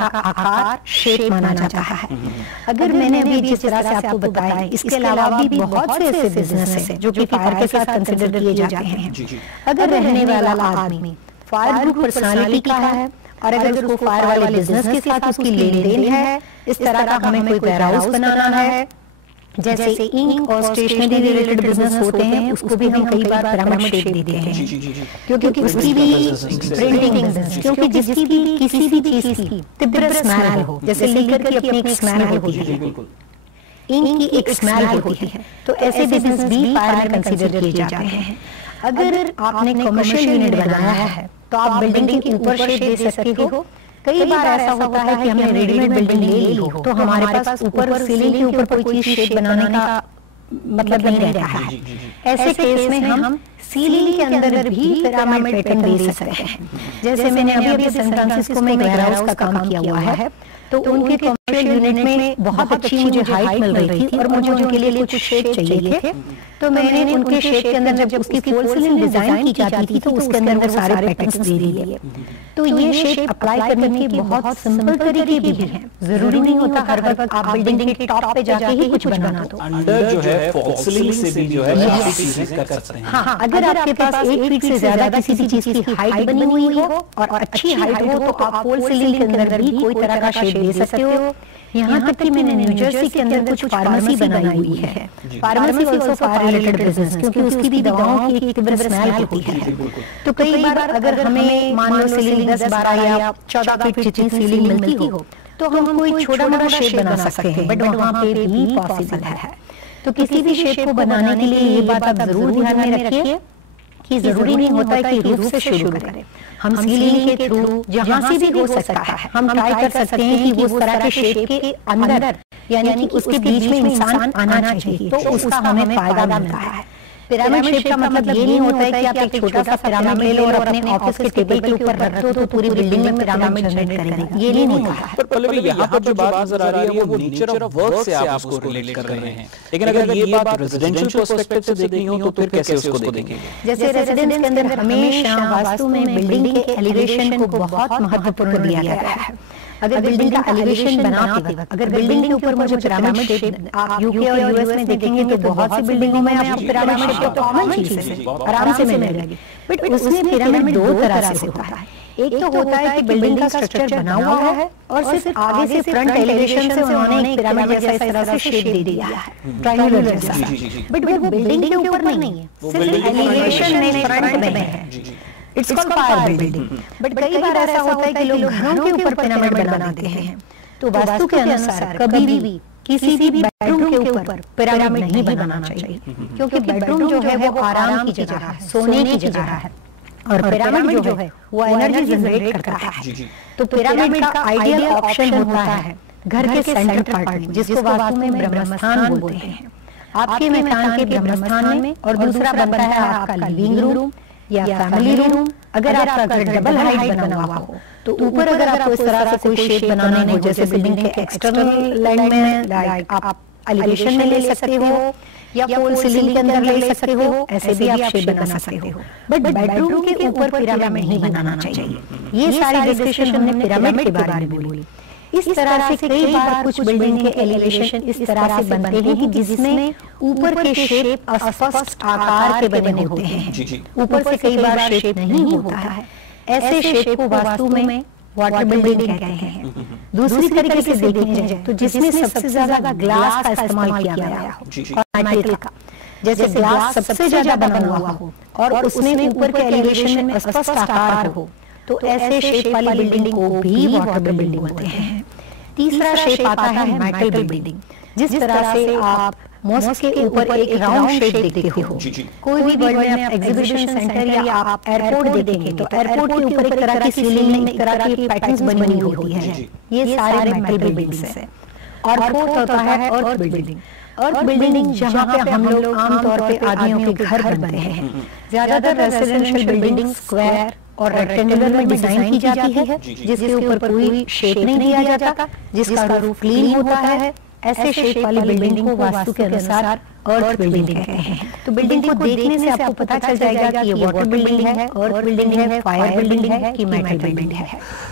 का आकार शेप माना जाता है। अगर मैंने अभी जिस तरह से आपको बताया, इसके अलावा भी बहुत से ऐसे बिजनेस हैं जो कि फायर के साथ कंसिडर किए जाते हैं। अगर रहने वाला आदमी फायर ग्रुप पर्सनालिटी का है और अगर उसको फायर वाले बिजनेस के साथ उसकी लेन देन है, इस तरह का हमें कोई वेयर हाउस बनाना है, जैसे इंक और स्टेशनरी रिलेटेड बिजनेस होते हैं, उसको भी हम कई बार पिरामिड शेप देते हैं, क्योंकि उसकी भी प्रिंटिंग बिजनेस, क्योंकि जिसकी भी किसी भी चीज की तीव्र स्मेल हो, जैसे लीकर की अपनी एक स्मेल होती है, इंक की एक स्मेल होती है, तो ऐसे बिजनेस भी फायर में कंसीडर किए जाते हैं। अगर आपने कमर्शियल यूनिट बनाया है तो आप बिल्डिंग के ऊपर शेड दे सकते हो। कई बार ऐसा होता है कि हमने रेडीमेड बिल्डिंग ले ली हो तो हमारे पास ऊपर सीलिंग के ऊपर कोई चीज शेड बनाने का मतलब नहीं रहता है। ऐसे केस में हम सीलिंग के अंदर भी पिरामिड पैटर्न दे सकते हैं। जैसे मैंने अभी सैन फ्रांसिस्को में एक वेयर हाउस का काम किया हुआ है, तो उनके कमर्शियल यूनिट में बहुत अच्छी मुझे हाइट मिल रही थी और मुझे उनके लिए कुछ शेड चाहिए थे, तो मैंने उनके शेड के अंदर जब उसकी फॉल सीलिंग डिजाइन की जाती थी तो उसके अंदर वो सारे पैटर्न्स दे दिए। तो ये शेड अप्लाई करने के बहुत सिंपल तरीके भी हैं, जरूरी नहीं होता हर वक्त आप बिल्डिंग के टॉप पे जाके ही कुछ बना दो। अंडर जो है फॉल सीलिंग से भी जो है काफी चीजें कर सकते हैं। हाँ, अगर आपके पास 1 फीट से ज्यादा किसी भी चीज की हाइट बनी हुई हो और अच्छी हाइट हो तो आप फॉल सीलिंग के अंदर भी कोई तरह का शेड दे सकते हो। यहाँ तक कि मैंने न्यू जर्सी के अंदर कुछ फार्मेसी बनाई हुई है। Pharmacy also fire related business, क्योंकि उसकी भी दवाओं की एक तीव्र स्मेल होती है। तो कई बार अगर हमें मान लो सीलिंग 10, 12 या 14 फीट जितनी सीलिंग मिलती हो तो हम कोई छोटा मोटा शेड बना सकते हैं, बट वहाँ पे भी पॉसिबल है। तो किसी भी शेड को बनाने के लिए ये बात आप जरूर ध्यान में रखिए कि जरूरी नहीं होता है कि रूफ से शुरू करें। हम सीलिंग के थ्रू जहां से भी हो सकता है हम ट्राई कर सकते हैं कि वो उस तरह के शेप के अंदर यानी कि उसके बीच में इंसान आना चाहिए, तो उसका हमें फायदा मिलता है। पिरामिड शेप का मतलब ये नहीं होता है कि आप एक छोटा सा पिरामिड ले लो और अपने ऑफिस के टेबल के ऊपर रख दो तो पूरी बिल्डिंग में पिरामिड जनरेट करेगा, ये नहीं होता है। पर पल्लवी यहाँ पर जो बात नजर आ रही है वो नेचर ऑफ वर्क से आप उसको रिलेट कर रहे हैं, लेकिन अगर ये बात रेजिडेंशियल पर्सपेक्टिव से देखनी हो तो फिर कैसे उसको देखेंगे? जैसे रेजिडेंस के अंदर हमेशा वास्तु में बिल्डिंग के एलिवेशन को बहुत महत्वपूर्ण दिया गया है। अगर बिल्डिंग का एलिवेशन बनाते वक्त अगर बिल्डिंग के ऊपर मुझे पिरामिड शेप, आप यूके और यूएस में देखेंगे तो बहुत सी बिल्डिंगों में आपको पिरामिड शेप तो कॉमन चीज है, आराम से मिलेगी। बट उसमें पिरामिड दो तरह से होता है। एक तो होता है कि बिल्डिंग का स्ट्रक्चर बना हुआ है और सिर्फ आगे से फ्रंट एलिवेशन से उन्होंने एक पिरामिड जैसा इस तरह से शेप दे दिया है, ट्रायंगुलर जैसा। बट वो बिल्डिंग के ऊपर नहीं है, सिर्फ एलिवेशन में फ्रंट में है। It's called fire building. But कई बार ऐसा होता है कि लोग घरों के ऊपर पिरामिड बनाते हैं, तो वास्तु के अनुसार कभी भी किसी भी बेडरूम के ऊपर पिरामिड नहीं बनाना चाहिए, क्योंकि बेडरूम जो है वो आराम की जगह है, सोने की जगह है, और पिरामिड जो है वो एनर्जी जनरेट करता है। तो पिरामिड का आइडियल ऑप्शन होता है घर के सेंटर पार्ट में, जिसको वास्तु में ब्रह्मस्थान बोलते हैं। आपके मकान के ब्रह्मस्थान में, और दूसरा बनता है आपका लिविंग रूम या फैमिली रूम। अगर आपका घर डबल हाइट बना हुआ हो तो ऊपर अगर आपको इस तरह से कोई शेप बनाने हो, जैसे बिल्डिंग के एक्सटर्नल लाइन में लाइक आप एलिवेशन में ले सकते हो या फॉल सीलिंग के अंदर ले सकते हो, ऐसे भी आप शेप बना सकते हो। बट बेडरूम के ऊपर पिरामिड नहीं बनाना चाहिए। ये सारी डिस्कशन हमने पिरामिड के बारे में बोली। इस तरह से कई बार कुछ बिल्डिंग के एलिवेशन इस तरह से बनते हैं कि जिसमें ऊपर के शेप अस्पष्ट आकार के बने होते हैं, ऊपर से कई बार शेप नहीं होता है। ऐसे शेप को वास्तु में वाटर बिल्डिंग कहते हैं। दूसरी तरीके से देखने जाए तो जिसमें सबसे ज्यादा ग्लास का इस्तेमाल किया गया हो और मेटल का, जैसे ग्लास सबसे ज्यादा बना हुआ हो और उसमें ऊपर के एलिवेशन में स्पष्ट आकार हो, तो ऐसे शेप वाली बिल्डिंग को भी वाटर बिल्डिंग बोलते हैं। तीसरा शेप आता है मेटल बिल्डिंग। जिस तरह से आप मॉस्क के ऊपर एक राउंड शेप देखते हो, कोई भी वर्ल्ड में आप एग्जीबिशन सेंटर या आप एयरपोर्ट देखेंगे तो एयरपोर्ट के ऊपर एक तरह की सीलिंग में एक तरह की पैटर्न्स बनी होती है। ये सारे मेटल बिल्डिंग्स हैं। और फोर्थ होता है अर्थ बिल्डिंग। अर्थ बिल्डिंग जहाँ पे हम लोग आमतौर पे आदमियों के घर बनते हैं। ज्यादातर रेसिडेंशियल बिल्डिंग स्क्वायर और रेक्टेंगुलर में डिजाइन की जाती है, जिसके ऊपर कोई शेप नहीं दिया जाता, जिसका रूफ क्लीन होता है ऐसे शेप वाली बिल्डिंग को वास्तु के अनुसार अर्थ बिल्डिंग कहते हैं। तो बिल्डिंग को देखने से आपको पता चल जाएगा कि ये वाटर बिल्डिंग है, अर्थ बिल्डिंग है, फायर बिल्डिंग है कि मेटल बिल्डिंग है।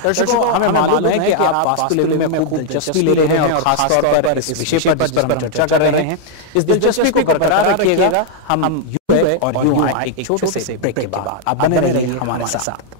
दर्शकों, हमें मालूम है कि आप वास्तु लेवल में खूब दिलचस्पी ले रहे हैं और खास तौर पर इस विषय पर जिस पर हम चर्चा कर रहे हैं, इस दिलचस्पी को बरकरार रखिएगा। हम यूं है और यूं आए एक छोटे से ब्रेक के बाद। आप बने रहिए हमारे साथ।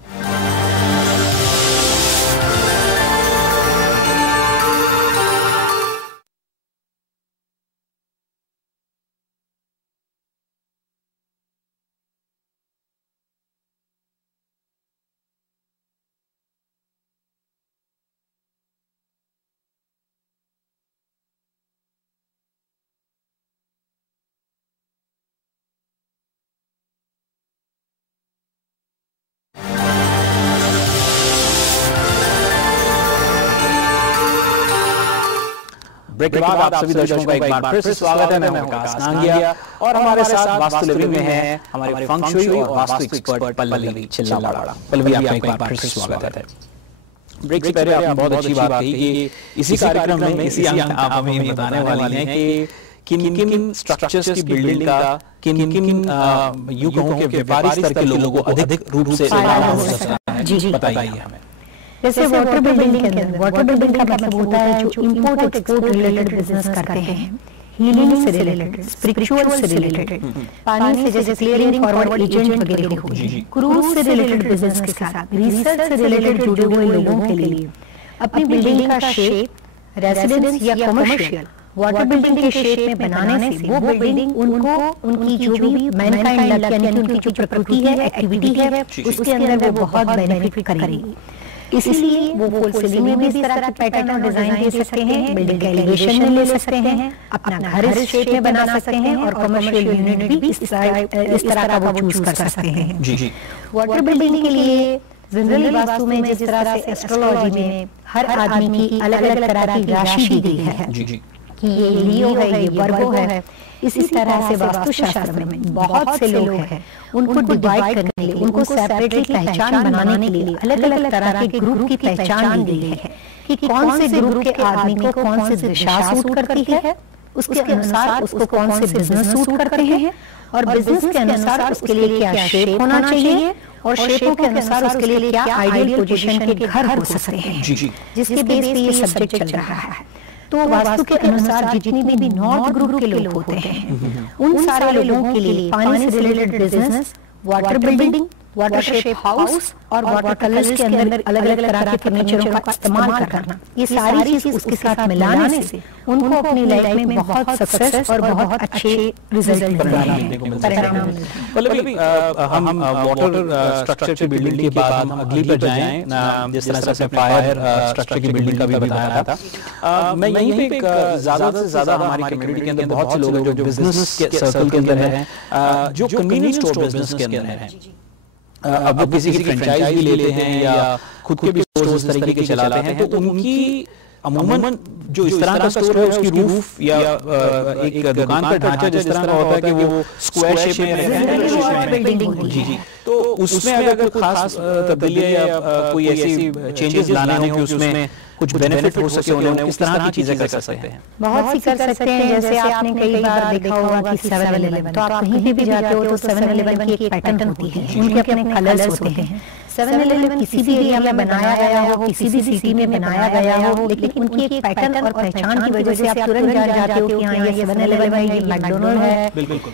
ब्रेक के बाद आप सभी दर्शकों का एक बार फिर से स्वागत है। मैं विकास नांगिया और हमारे साथ वास्तु लिविंग में है हमारे फंग शुई और वास्तु एक्सपर्ट पल्लवी चिल्लावाड़ा। पल्लवी, आपका एक बार फिर से स्वागत है। ब्रेक से पहले आपने बहुत अच्छी बात कही कि इसी कार्यक्रम में इसी अंक आप हमें बताने वाली हैं कि किन स्ट्रक्चर्स की बिल्डिंग का किन यूं कहूं कि व्यापारी स्तर के लोगों को अधिक रूप से फायदा हो सकता है। जी बताइए हमें। जैसे वाटर बिल्डिंग के अंदर वाटर बिल्डिंग का मतलब होता है जो इंपोर्ट एक्सपोर्ट रिलेटेड बिजनेस करते हैं, हीलिंग से रिलेटेड, स्पिरिचुअल से रिलेटेड, पानी से जैसे क्लियरिंग फॉरवर्ड एजेंट वगैरह हो, क्रूज से रिलेटेड बिजनेस के साथ, रिसर्च से रिलेटेड जुड़े हुए लोगों के लिए अपनी बिल्डिंग का शेप रेजिडेंस या कमर्शियल वाटर बिल्डिंग के शेप में बनाने से वो बिल्डिंग उनको उनकी जो भी मैनकाइंड यानी उनकी जो प्रकृति है, एक्टिविटी है, उसके अंदर वो बहुत बेनिफिट करेगी। इसलिए वो फुल सीलिंग में भी इस तरह के पैटर्न और डिजाइन दे सकते हैं, बिल्डिंग के एलिवेशन में ले सकते हैं, अपना घर इस शेप में बना सकते हैं और कमर्शियल यूनिट भी इस तरह का वो चूज कर सकते हैं। जी वाटर बिल्डिंग के लिए जनरली वास्तु में जिस तरह से एस्ट्रोलॉजी में हर आदमी की अलग अलग तरह की राशि दी गई है कि ये लियो है, ये वर्गो है, इसी तरह से वास्तुशास्त्र में बहुत से लोग हैं, उनको डिवाइड करने के लिए, उनको सेपरेटली पहचान बनाने के लिए अलग अलग तरह के ग्रुप की पहचान दी गई है कि कौन से ग्रुप के आदमी को कौन से दिशा सूट करती है, उसके अनुसार उसको कौन से बिजनेस सूट करते हैं और बिजनेस के अनुसार उसके लिए क्या शेप होना चाहिए और शेपों के अनुसार उसके लिए क्या आइडियल पोजीशन के घर हो सकते हैं, जिसके बेस पे ये सब्जेक्ट चल रहा है। तो वास्तु के अनुसार जितनी भी नॉर्थ ग्रुप के लोग होते हैं उन सारे लोगों के लिए पानी से related business, water building, water shape house और वाटर कलर्स के अंदर अलग अलग तरह के फर्नीचरों का इस्तेमाल करना, ये सारी चीज उसके साथ मिलाने से उनको अपनी लाइफ में बहुत सक्सेस और बहुत अच्छे रिजल्ट परिणाम। पल्लवी, हम वाटर स्ट्रक्चर की बिल्डिंग के बाद हम अगली पर जाएं, जिस तरह से फायर स्ट्रक्चर की बिल्डिंग का भी बताया था। मैं यहीं पे ज्यादा से ज्यादा हमारी कम्युनिटी के अंदर बहुत से लोग हैं जो बिजनेस के सर्कल के अंदर हैं, जो कन्वीनियंस स्टोर बिजनेस के अंदर हैं। अब वो किसी की फ्रेंचाइज भी लेते हैं या खुद के भी स्टोर इस तरीके के चलाते हैं, तो उनकी अमूमन जो इस तरह का स्टोर है उसकी रूफ या एक दुकान का ढांचा जिस तरह का होता है कि वो स्क्वायर शेप में रहता है, जी, तो उसमें अगर कोई खास तब्दीली या कोई ऐसी चेंजेस लाने हो कि उसमें कुछ बेनिफिट हो सके उन्हें, इस तरह की चीजें कर सकते हैं। बहुत सी कर सकते हैं। जैसे आपने कई बार देखा होगा कि 7-Eleven, तो आप कहीं भी जाते हो तो 7-Eleven की एक पैटर्न होती है, उनके अपने कलर्स होते हैं। 7-Eleven किसी भी एरिया में बनाया गया हो, किसी भी सिटी में बनाया गया हो, लेकिन उनकी एक पैटर्न और पहचान की वजह से आप तुरंत जान जाते हो कि हाँ ये 7-Eleven है, ये मैकडोनल्ड है।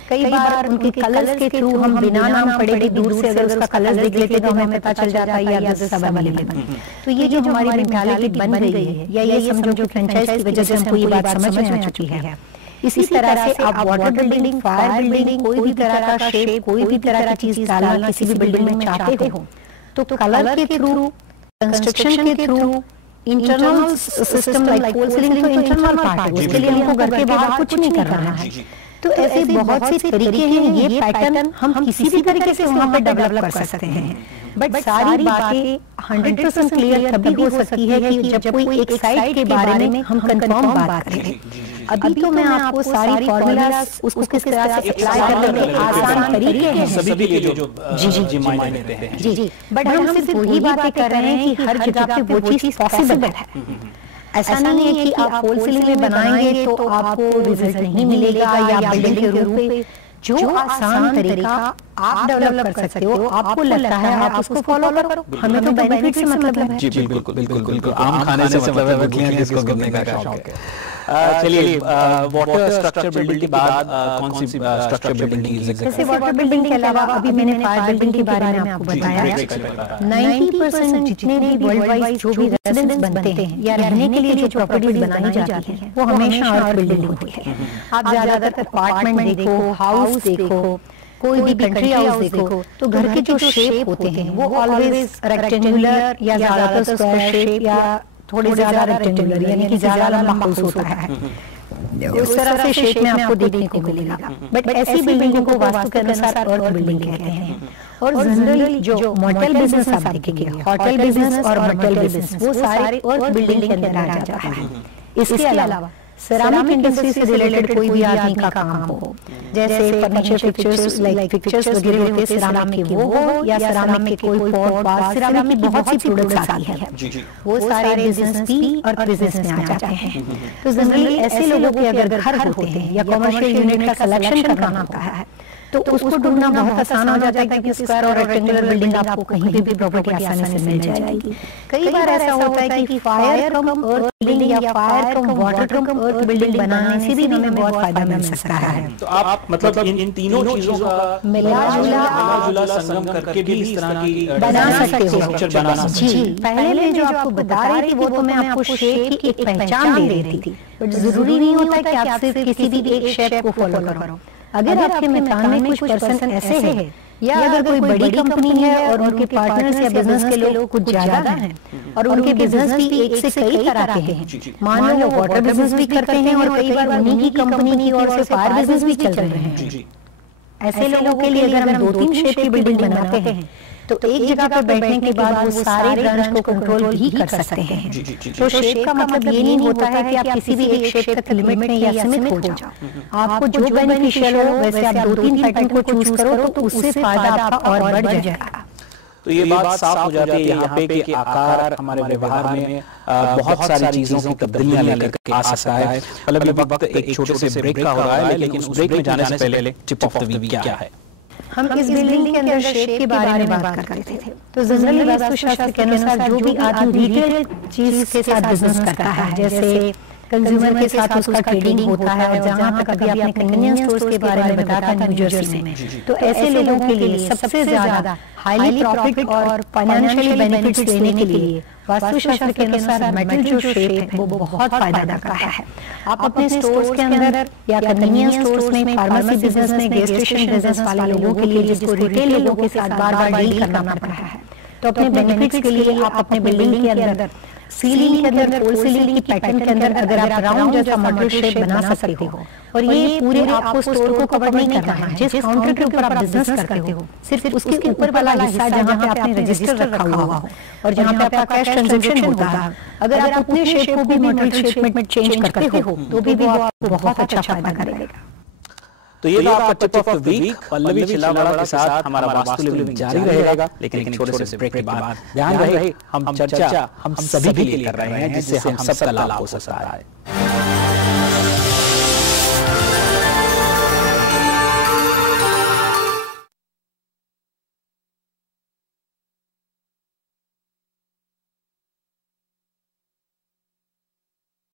कई बार उनके कलर्स के थ्रू हम बिना नाम पढ़े भी दूर से अगर उसका कलर देख लेते तो हमें पता चल जाता है यार 7-Eleven। तो ये जो हमारी मेंटालिटी बन गई है या ये समझो जो फ्रेंचाइज की वजह से हमको ये बात समझ में आ चुकी है। इसी तरह से आप वाटर बिल्डिंग, फायर बिल्डिंग, कोई भी तरह का शेप, कोई भी तरह की चीज डालना किसी भी बिल्डिंग में चाहते हो तो कलर के थ्रू, कंस्ट्रक्शन के through, internal system like fall ceiling तो इंटरनल पार्ट है, उसके लिए हमको घर के बाहर कुछ नहीं करना है। तो ऐसे बहुत से तरीके हैं, ये पैटर्न हम किसी भी तरीके से वहाँ पे डेवलप कर सकते हैं। बट सारी बातें 100% क्लियर तभी हो सकती है कि जब कोई एक साइड के बारे में हम कंफर्म बात करें। अभी तो मैं आपको सारी फॉर्मूलाज उसको किस तरह से अप्लाई करने के आसान तरीके हैं सभी के लिए जो जी मायने देते हैं। जी, बट हम सिर्फ वही बातें कर रहे हैं कि हर जगह पे वो चीज पॉसिबल है। ऐसा नहीं है कि आप फॉल सीलिंग में बनाएंगे तो आपको रिजल्ट नहीं मिलेगा या बिल्डिंग के रूप में जो आसान तरीका आप डेवलप कर सकते हो, आपको लगता है आप उसको फॉलो करो। हमें तो बेनिफिट से मतलब है। जी बिल्कुल बिल्कुल बिल्कुल, आम खाने से मतलब है, बकरियां किसको गिरने का शौक है। चलिए, वाटर स्ट्रक्चर बिल्डिंग के बाद कौन सी स्ट्रक्चर बिल्डिंग की जिक्र जैसे वाटर बिल्डिंग के अलावा अभी मैंने फायर बिल्डिंग के बारे में आपको बताया। 90% जितने भी वर्ल्ड वाइड जो भी रेजिडेंस बनते हैं या रहने के लिए जो प्रॉपर्टीज बनाई जाती हैं वो हमेशा अर्थ बिल्डिंग होती है। आप ज्यादातर अपार्टमेंट देखो, हाउस देखो, कोई भी कंट्री हाउस देखो, तो घर के जो शेप होते हैं वो ऑलवेज रेक्टेंगुलर या ज्यादातर स्क्वायर शेप या थोड़े ज्यादा रेक्टेंगुलर यानी कि ज्यादा लंबा हाउस होता है। उस तरह से शेप में आपको देखने को मिलेगा। बट ऐसी बिल्डिंगों को वास्तु के अनुसार अर्थ बिल्डिंग कहते हैं। और जनरली जो मॉडल बिजनेस आप देखेंगे, होटल बिजनेस और मॉडल बिजनेस, वो सारे अर्थ बिल्डिंग के अंदर आ जाता है। इसके अलावा सेरामिक इंडस्ट्री से रिलेटेड कोई भी आदमी का काम हो, जैसे फर्नीचर पिक्चर्स लाइक पिक्चर्स वगैरह होते हैं सेरामिक के, वो हो या सेरामिक के कोई पॉट बाथ, सेरामिक की बहुत सी प्रोडक्ट्स आती है, वो सारे बिजनेस भी और बिजनेस में आ जाते हैं। तो जनरली ऐसे लोगों के अगर घर होते हैं या कमर्शियल यूनिट का सिलेक्शन करना होता है तो उसको ढूंढना बहुत आसान हो जाता है, क्योंकि स्क्वायर और रेक्टेंगुलर बिल्डिंग आपको कहीं भी प्रॉपर्टी आसानी से मिल जाएगी। कई बार ऐसा होता है कि फायर कम अर्थ बिल्डिंग या फायर कम वाटर कम अर्थ बिल्डिंग बनाने से भी हमें बहुत फायदा मिल सकता है। तो आप मतलब इन तीनों चीजों का मिला जुला संगम करके भी इस तरह की बना सकते हो स्ट्रक्चर बना सकते जी। पहले मैं जो आपको बता रही थी वो तो मैं आपको शेप की एक पहचान दे रही थी, बट जरूरी नहीं होता कि आप सिर्फ किसी भी एक शेप को फॉलो करो। अगर आपके मेदान में कुछ पर्सन ऐसे हैं या अगर कोई बड़ी कंपनी है और उनके पार्टनर्स या बिजनेस के लोग कुछ ज्यादा हैं और उनके बिजनेस भी एक से कई तरह के हैं, मान लो वो वाटर बिजनेस भी करते हैं और कई बार उन्हीं की कंपनी की ओर से फायर बिजनेस भी चल रहे हैं, ऐसे लोगों के लिए अगर हम 2-3 शेप की बिल्डिंग बनाते हैं तो एक जगह पर बैठने के बाद वो सारे ब्रांच को कंट्रोल भी कर सकते हैं। तो शेप का मतलब ये नहीं होता है कि आप किसी भी एक शेप तक लिमिट में या सीमित हो जाओ। आपको जो बेनिफिशियल हो वैसे आप 2-3 पैटर्न को चूज करो तो उससे फायदा आपका और बढ़ जाएगा। तो ये बात साफ हो जाती है यहाँ पे कि आकार हमारे व्यवहार में बहुत सारी चीजों की तब्दीलियां लेकर के आ सकता है। मतलब ये वक्त एक छोटे से ब्रेक का हो रहा है, लेकिन उस ब्रेक में जाने से पहले टिप ऑफ द वीक क्या है? हम इस बिल्डिंग के अंदर शेप के बारे में बात करते थे। तो जनरली वास्तुशास्त्र के अनुसार जो भी आदमी रिटेल चीज के साथ बिजनेस करता है, जैसे कंज्यूमर के साथ उसका ट्रेडिंग होता है, और जहां तक अभी आपने कन्वीनियंस स्टोर्स के बारे में बताया था न्यू जर्सी में, तो ऐसे लोगों के लिए सबसे ज्यादा हाईली प्रॉफिट और फाइनेंशियली बेनिफिट्स देने के लिए वास्तुशास्त्र के अनुसार मेटल जो शेप है वो बहुत फायदा करता है। आप अपने स्टोर्स के अंदर या कन्वीनियंस स्टोर्स में, फार्मेसी बिजनेस में, गैस स्टेशन बिजनेस वाले लोगों के लिए जिसको रिटेल लोगों के साथ बार बार डील करना पड़ता है, तो अपने बेनिफिट्स के लिए आप अपने बिल्डिंग के अंदर सीलिंग के अंदर फॉल सीलिंग की पैटर्न के अंदर अगर आप राउंड जैसा मॉडल शेप बना सकते हो, और ये पूरे आपको स्टोर को कवर नहीं करना है, जिस काउंटर के ऊपर आप बिजनेस करते हो सिर्फ उसके ऊपर वाला हिस्सा जहाँ पे आपने रजिस्टर रखा हुआ हो और जहाँ पे आपका कैश ट्रांजैक्शन होता है, अगर आप अपने शेप को भी मॉडल शेप में चेंज करते हो तो भी वो आपको बहुत अच्छा फायदा करेगा। तो ये था आपका tip of the week. Pallavi Chillawada के साथ हमारा वास्तु लिविंग जारी रहेगा, लेकिन एक छोटे से ब्रेक के बाद ध्यान रहे हम चर्चा हम सभी के लिए कर रहे हैं जिससे हम सबका लाभ हो सकता है।